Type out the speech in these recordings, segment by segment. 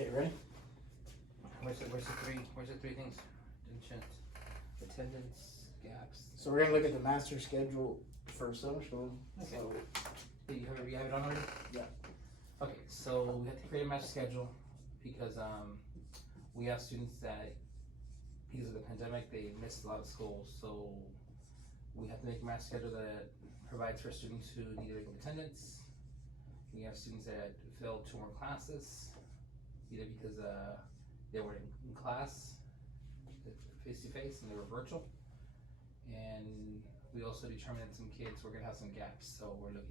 Okay, ready? Where's the three things? Attendance, gaps. So we're gonna look at the master schedule for summer school. Okay. So You have it on already? Yeah. Okay, so we have to create a master schedule because we have students that because of the pandemic they missed a lot of school, so we have to make a master schedule that provides for students who need regular attendance. We have students that failed 2 more classes, either because they were in class face to face and they were virtual, and we also determined that some kids were gonna have some gaps, so we looked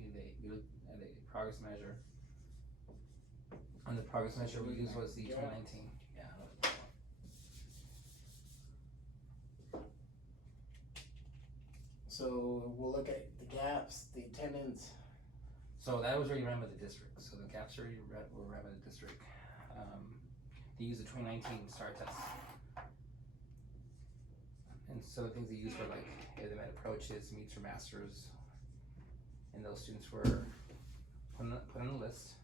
at a progress measure. And the progress measure we used was the 2019. Yeah. So we'll look at the gaps, the attendance. So that was already run by the district. So the gaps were run by the district. They used the 2019 STAR test. And so the things they used were like, they met approaches, meets or masters. And those students were put on the list.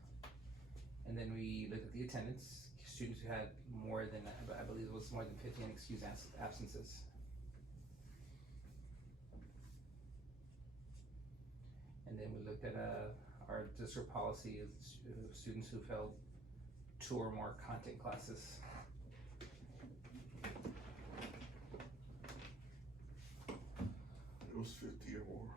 And then we looked at the attendance. Students who had more than, I believe it was more than 50 unexcused absences. And then we looked at our district policy of students who failed 2 or more content classes. It was 50 or more.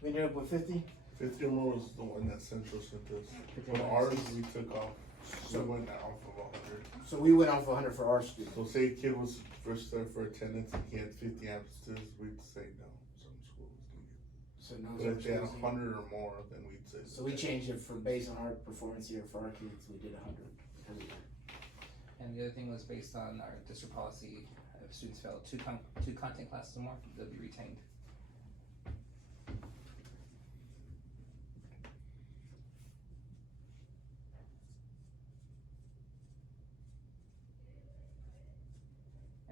We ended up with 50. 50 or more was the one that Central sent us. 50 For more. ours, we took off. We went off of 100. So we went off 100 for our students. So say a kid was first there for attendance and he had 50 absences, we'd say no. Some schools can get. So no. But if they had 100 or more, then we'd say. So we changed it from based on our performance here for our kids. We did 100. And the other thing was based on our district policy. If students failed 2 content classes or more, they'll be retained.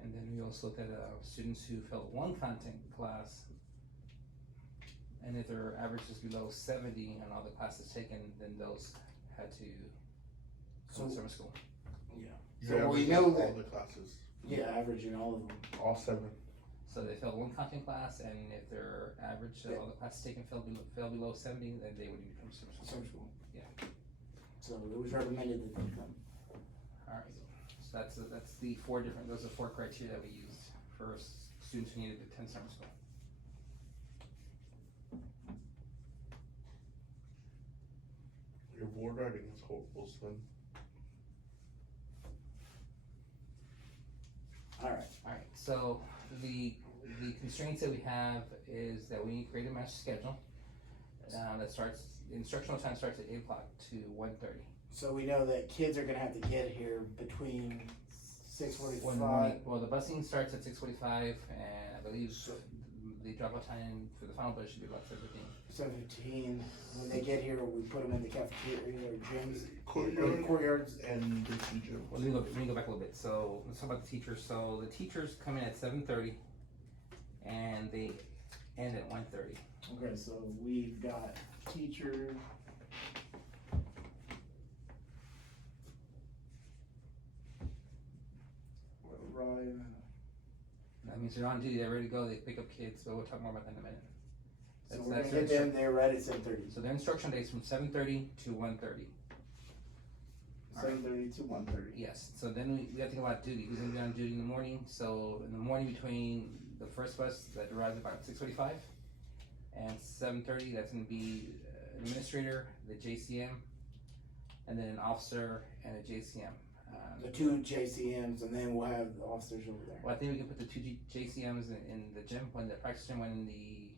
And then we also looked at students who failed 1 content class, and if their average is below 70 on all the classes taken, then those had to come to summer school. Yeah. You So we average know all that. the classes. Yeah, averaging all of them. All 7. So they failed 1 content class, and if their average of all the classes taken fell below 70, then they would become summer school. Summer school. Yeah. So it was recommended that they come. All right. So that's the 4 different. Those are 4 criteria that we used for students who needed to attend summer school. Your board writing is hopeful, Sven. All right. All right. So the constraints that we have is that we need to create a master schedule that starts. Instructional time starts at 8 o'clock to 1:30. So we know that kids are gonna have to get here between 6:45. Well, the busing starts at 6:45, and I believe the drop-off time for the final bus should be about 7:15. 7:15. When they get here, we put them in the cafeteria or gyms, Courtyard courtyards. and the two gyms. Well, let me go back a little bit. So let's talk about the teachers. So the teachers come in at 7:30, and they end at 1:30. Okay, so we've got teacher. Arrive. That means they're on duty. They're ready to go. They pick up kids, but we'll talk more about that in a minute. So we're gonna get them there right at 7:30. So their instruction days from 7:30 to 1:30. 7:30 to 1:30. Yes. So then we have to think about duty. Who's gonna be on duty in the morning? So in the morning between the first bus that arrives about 6:45 and 7:30, that's gonna be an administrator, the JCM, and then an officer and a JCM. The 2 JCMs, and then we'll have the officers over there. Well, I think we can put the 2 JCMs in the gym, one in the practice gym, one in the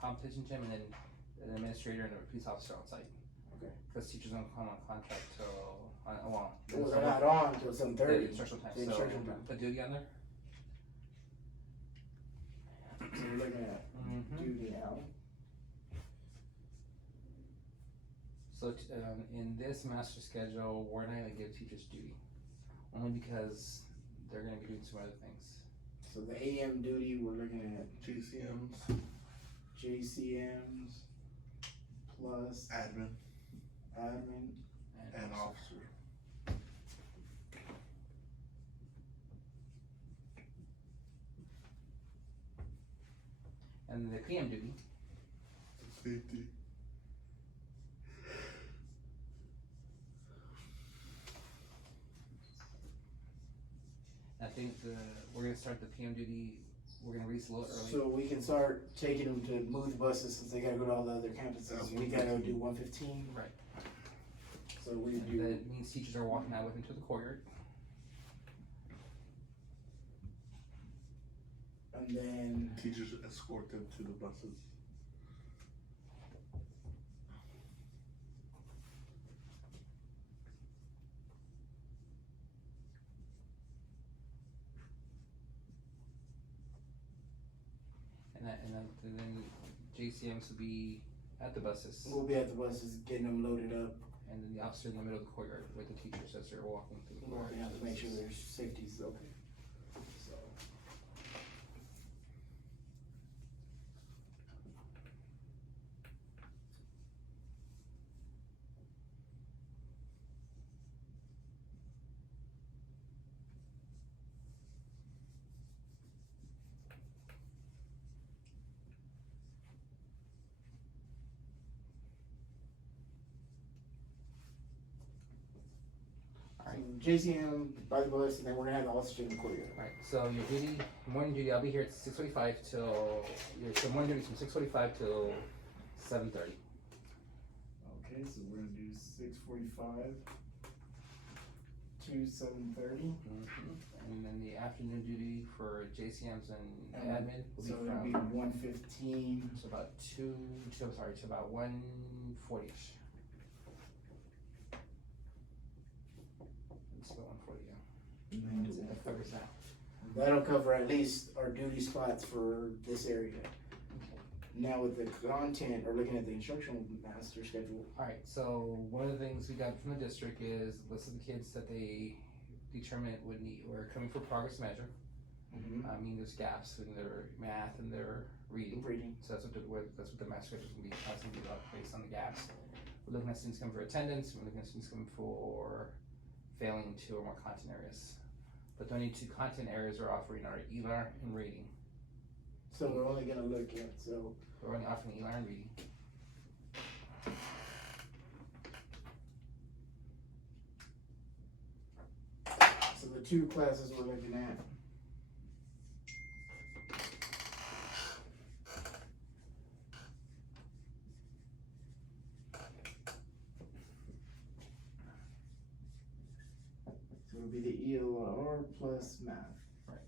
competition gym, and then an administrator and a police officer on site. Okay. Because teachers don't come on contract till, well, Well, they're not on until the 7:30. instructional time. The So instructional time. put duty on there. So we're looking at Mm-hmm. duty now. So in this master schedule, we're not gonna give teachers duty, only because they're gonna be doing some other things. So the AM duty, we're looking at GCMs, JCMs plus admin, admin. and officer. And the PM duty, Safety. I think we're gonna start the PM duty, we're gonna release a little early. So we can start taking them to move the buses since they gotta go to all the other campuses. We gotta do 115. Right. So we And do. that means teachers are walking out with them to the courtyard. And then Teachers escort them to the buses. And then JCMs will be at the buses, we'll be at the buses getting them loaded up. and then the officer in the middle of the courtyard with the teachers as they're walking through the We're courtyard. gonna have to make sure their safety's okay. So. JCM by the bus, and then we're gonna have the officer in the courtyard. Alright, so your duty, morning duty, I'll be here at 6:45 till, so morning duty is from 6:45 till 7:30. Okay, so we're gonna do 6:45 to 7:30. And then the afternoon duty for JCMs and And admin will be So it'll be from, 1:15. to about to about 1:40ish. It's about 1:40, yeah. That covers that. That'll cover at least our duty spots for this area. Now with the content, or looking at the instructional master schedule, Alright, so one of the things we got from the district is list of the kids that they determined would need, were coming for progress measure. I mean, there's gaps in their math and their reading. reading. So that's what the math schedule is gonna be constantly about based on the gaps. We're looking at students coming for attendance, we're looking at students coming for failing 2 or more content areas. But the only 2 content areas we're offering are ELAR and reading. So we're only gonna look at, so We're only offering ELAR and reading. the 2 classes we're looking at. So it'll be the ELR plus math. Right.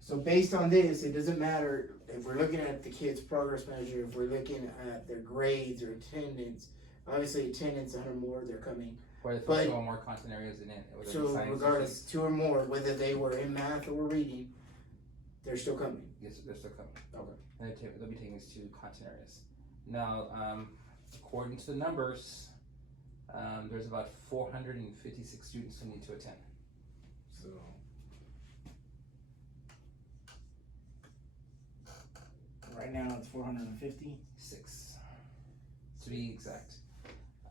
So based on this, it doesn't matter if we're looking at the kids' progress measure, if we're looking at their grades or attendance. Obviously, attendance 100 more, they're coming. Or if But- there's 2 or more content areas in it. whether So it's science or regardless, physics. 2 or more, whether they were in math or reading, they're still coming. Yes, they're still coming. Okay. And they'll be taking these 2 content areas. Now, according to the numbers, there's about 456 students who need to attend. So. Right now it's 450. 6, to be exact.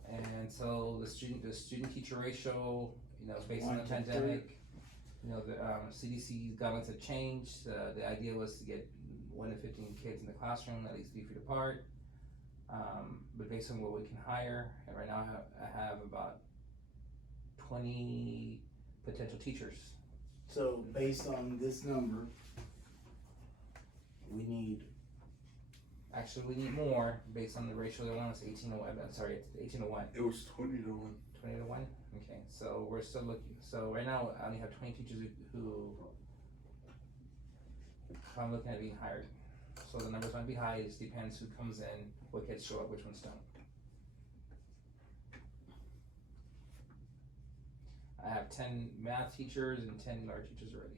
And so the student teacher ratio, is based on the 1 to 3. pandemic. The CDC guidelines have changed. The idea was to get 1 to 15 kids in the classroom, at least 3 feet apart. But based on what we can hire, and right now I have about 20 potential teachers. So based on this number, we need. Actually, we need more based on the ratio. The one was 18 to 1. Sorry, it's 18 to 1. It was 20 to 1. 20 to 1? Okay, so we're still looking. So right now, I only have 20 teachers who I'm looking at being hired. So the numbers might be high. It just depends who comes in, what kids show up, which ones don't. I have 10 math teachers and 10 ELAR teachers already.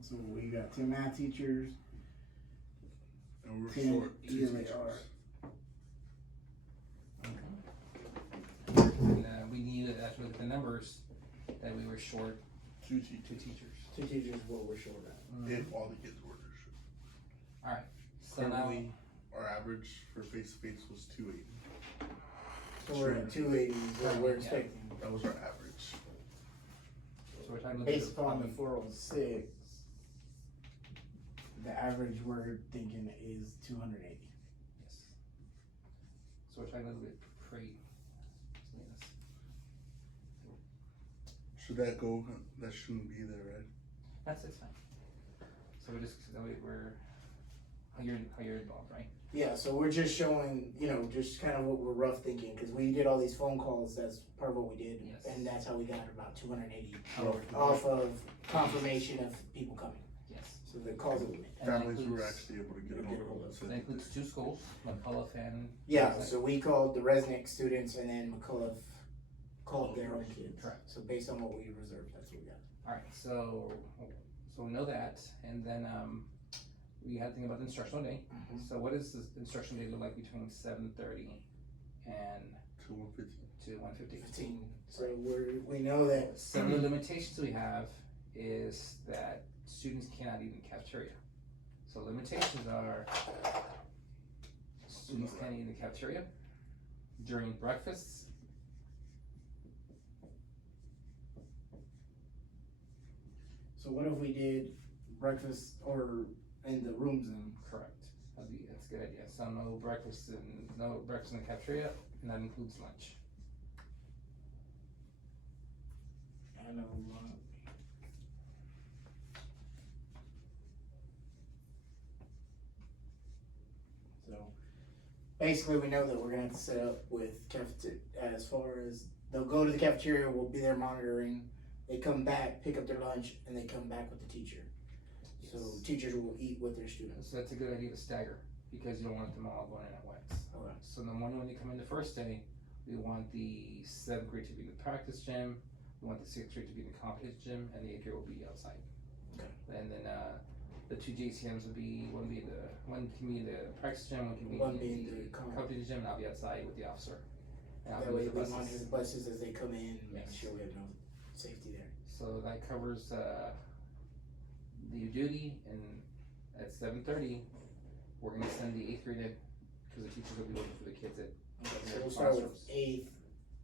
So we got 10 math teachers, And we're 10 short 2 ELAR. teachers. And we need, after we look at the numbers, that we were short 2 teachers. 2 teachers. 2 teachers is what we're short at. If all the kids were short. So now, Currently, our average for face-to-face was 280. So we're at 280 is what we're Yeah. expecting. That was our average. we're talking about based upon the 406, the average we're thinking is 280. Yes. So we're talking a little bit pre. Should that go, that shouldn't be there, right? It's fine. So we're just, that way we're, how you're involved, right? Yeah, so we're just showing, just kind of what we're rough thinking, because we did all these phone calls, that's part of what we did. Yes. And that's how we got about 280 Oh, off of confirmation of people coming. Yes. So the calls that we made. And that Families were includes- actually able to get a hold of That them. includes 2 schools, McCullough and. Yeah, so we called the Resnick students and then McCullough called their own kids. Correct. So based on what we reserved, that's what we got. Alright, so we know that, and then, we had to think about the instructional day. Mhm. So what does the instructional day look like between 7:30 and 2:15. 1:50? 15. So we know that. Some of the limitations we have is that students cannot eat in the cafeteria. So limitations are, students can't eat in the cafeteria during breakfasts. So what if we did breakfast or in the rooms then? Correct. That's a good idea. So no breakfast in the cafeteria, and that includes lunch. I know. So basically, we know that we're gonna have to set up with as far as they'll go to the cafeteria, we'll be there monitoring. They come back, pick up their lunch, and they come back with the teacher. So Yes. teachers will eat with their students. So that's a good idea to stagger, because you don't want them all going in at once. Okay. So in the morning when they come in the first day, we want the 7th grade to be in the practice gym, we want the 6th grade to be in the competition gym, and the 8th grade will be outside. Okay. And then, the 2 JCMs will be, one can be in the practice gym, one can be One in being the the competition gym, and I'll be outside with the officer. And I'll That be way with we the monitor the buses. buses as they come in, making Yes. sure we have no safety there. So that covers, the duty, and at 7:30, we're gonna send the 8th grade in, cause the teachers will be looking for the kids at. Okay, their so we'll start with classrooms. 8th,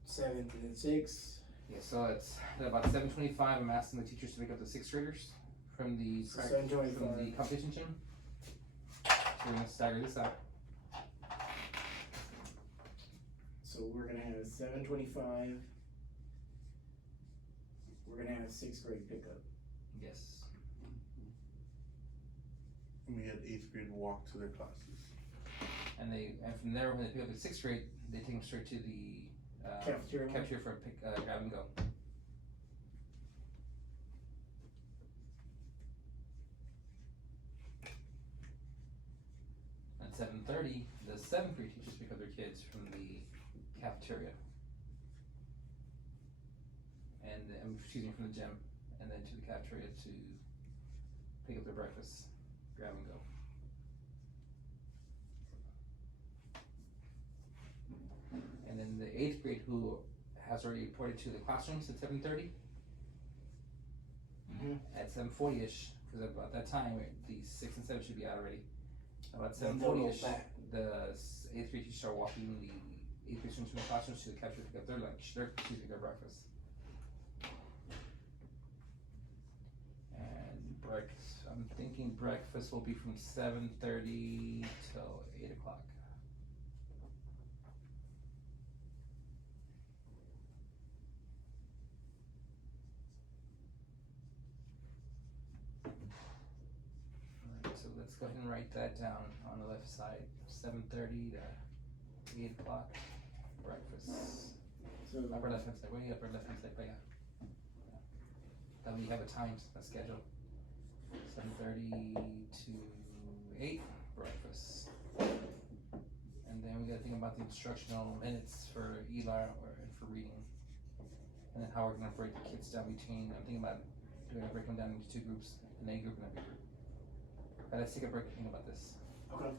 7th, and then 6th. Yeah, so it's at about 7:25, I'm asking the teachers to pick up the 6th graders from the So from 7:25. the competition gym. So we're gonna stagger this out. So we're gonna have 7:25. We're gonna have 6th grade pickup. Yes. And we had 8th grade walk to their classes. And from there, when they pick up the 6th grade, they take them straight to the Cafeteria. cafeteria for a grab and go. At 7:30, the 7th grade teachers pick up their kids from the cafeteria. And, from the gym, and then to the cafeteria to pick up their breakfast, grab and go. And then the 8th grade who has already reported to the classrooms at 7:30, Mhm. at 7:40ish, because about that time, the 6 and 7 should be out already. About Then they'll go 7:40ish, back. the 8th grade teachers start walking the 8th grade students from the classrooms to the cafeteria to pick up their lunch, their breakfast. And I'm thinking breakfast will be from 7:30 till 8 o'clock. Alright, so let's go ahead and write that down on the left side, 7:30 to 8 o'clock, breakfast. So Upper left hand side, way upper left hand side, but yeah. That way you have a time, a schedule. 7:30 to 8, breakfast. And then we gotta think about the instructional minutes for ELAR and for reading. And then how we're gonna break the kids down between, I'm thinking about, we're gonna break them down into 2 groups, an A group and a B group. But let's take a break to think about this. okay.